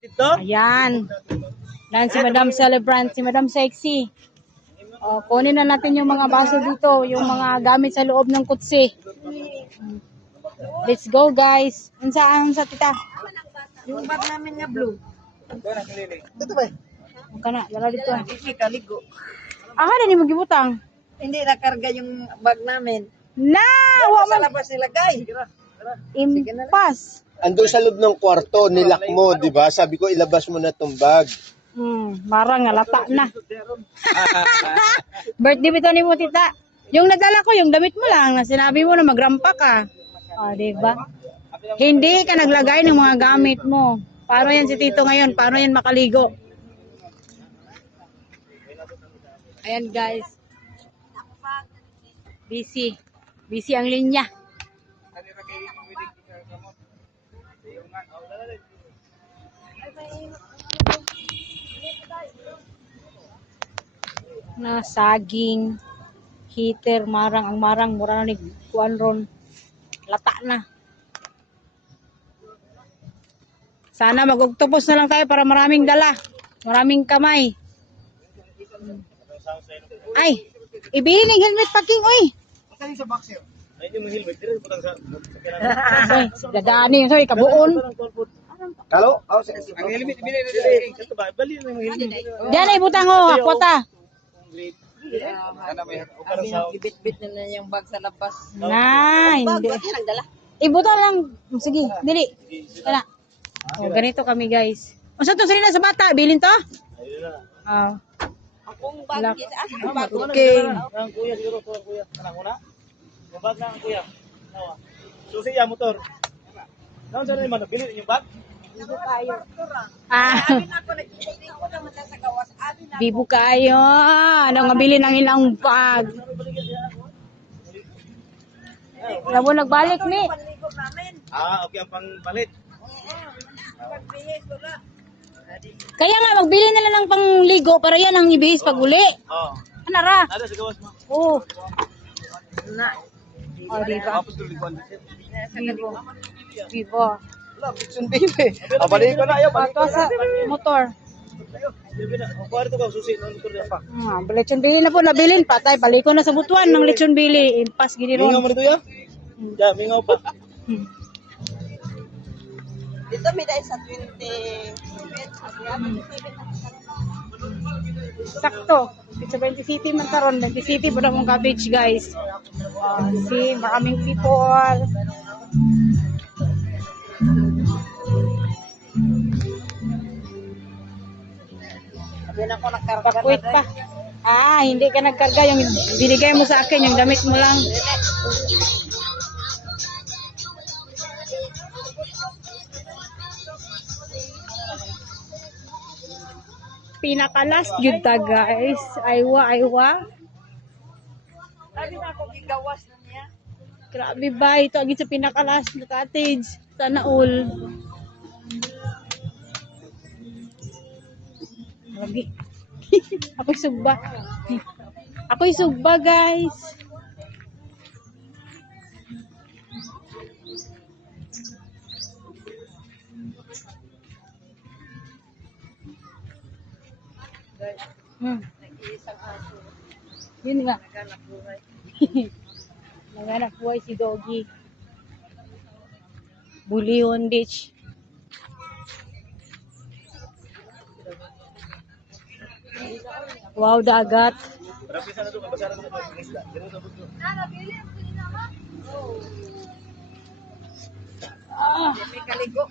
Dito? Ayan. Dan si Madam Celebrant, si Madam Sexy. O, kunin na natin yung mga baso dito, yung mga gamit sa loob ng kutsi. Let's go, guys. Saan sa tita? Yung bag namin nga blue. Dito ba? Ang kana, dala dito. Hindi kaligo. Ah, na ni magibutang. Hindi nakarga yung bag namin. Na! Wa Sa man labas nilagay. impas. Ando sa loob ng kwarto, nilak mo, di ba? Sabi ko, ilabas mo na tong bag. Marang nga lata na. Birthday bitaw ni mo, tita. Yung nadala ko, yung damit mo lang, na sinabi mo na magrampa ka. Ah, di ba? Hindi ka naglagay ng mga gamit mo. Paano yan si Tito ngayon? Paano yan makaligo? Ayan, guys. Busy. Busy ang linya. Na saging, heater, marang, ang marang, mura na ni kuan ron. Lata na. Sana mag-octopus na lang tayo para maraming dala. Maraming kamay. Ay, ibili ng helmet packing, oy. Saan sa box yun? Ayun yung helmet, dito putang sa... Ay, dadaan yun, sorry, kabuon. Halo? Ang helmet, ibili na dito. Ito ba? Bali na yung helmet. Diyan ay butang ho, kwota. Ibit-bit na yung bag sa labas. Na, hindi. Ibutang lang. Sige, dili. Kana. Oh, ganito kami, guys. O sa to, sila sa bata, bilin to? Oh. Akong Lak- bag. Okay. Ang kuya, siguro po ang kuya. Kanang una? Yung bag na ang kuya. Nawa. Susi ya, motor. Naon sa naman, bili yung bag? Ah, Ako nag-ibig ko naman sa gawas. Abi na. bibo kayo. Ano nga bilin ng ilang bag? Alam mo, nagbalik ni. Panligo namin. Okay, ang pangpalit. Pagbihis ko na. Kaya nga, magbili nila ng pangligo para yan ang ibihis pag uli. Oo. Ano ra? Ada sa gawas mo. Oo. Na. O, diba? Tapos tuliguan din siya. Bibo. Bibo. Wala, Pitson baby. Abalik ko na ayaw. Pato sa motor. Kwarto ka, susi. Motor na pa. Lechon bili na po, nabilin. Patay, balik ko na sa butuan ng lechon bili. Impas, gini Mingaw ron. mo nito ya? Ya, mingaw pa. Dito may dahil sa 20. Sakto. Sa 20 City man karon, 20 City po na mong cabbage, guys. See, maraming people. Sabi na ko nakarga Pakwit pa. Ah, hindi ka nagkarga. Yung binigay mo sa akin, yung damit mo lang. Pinaka-last yun ta, guys. Aywa, aywa. Sabi na ako gigawas na niya. Grabe ba? Ito agad sa pinaka-last na cottage. Sana all. Lagi. Ako'y sugba. Ako'y sugba, guys. Nag-iisang aso. Yun nga. Naghanap buhay. Nanganak buhay si Doggy. Bulihon Beach. Wow, dagat. Rapi sana to, kabasara ko na isda. Ganun sa buto. May kaligo.